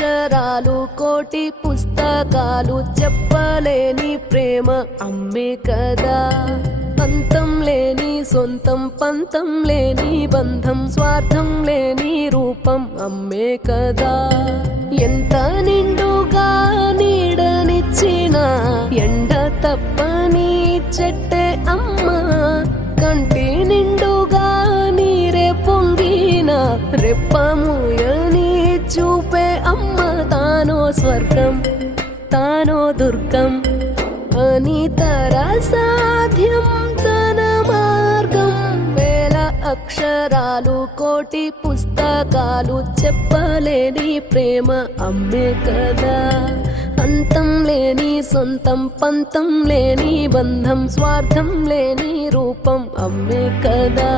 అక్షరాలు కోటి పుస్తకాలు చెప్పలేని ప్రేమ అమ్మే కదా. అంతం లేని సొంతం పంతం లేని బంధం స్వార్థం లేని రూపం అమ్మే కదా. ఎంత నిండుగా నీడనిచ్చిన ఎండ తప్పని చెట్టే అమ్మ, కంటి నిండుగా నీరే పొంగిన రెప్పముయని చూపే అమ్మ. తానో స్వర్గం తానో దుర్గం అని సాధ్యం తన మార్గం. వేల అక్షరాలు కోటి పుస్తకాలు చెప్పలేని ప్రేమ అమ్మే కదా. అంతం లేని సొంతం పంతం లేని బంధం స్వార్థం లేని రూపం అమ్మే కదా.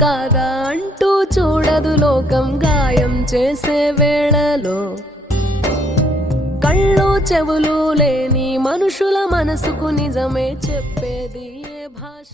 కాదా అంటూ చూడదు లోకం గాయం చేసే వేళలో. కళ్ళు చెవులు లేని మనుషుల మనసుకు నిజమే చెప్పేది ఏ భాష.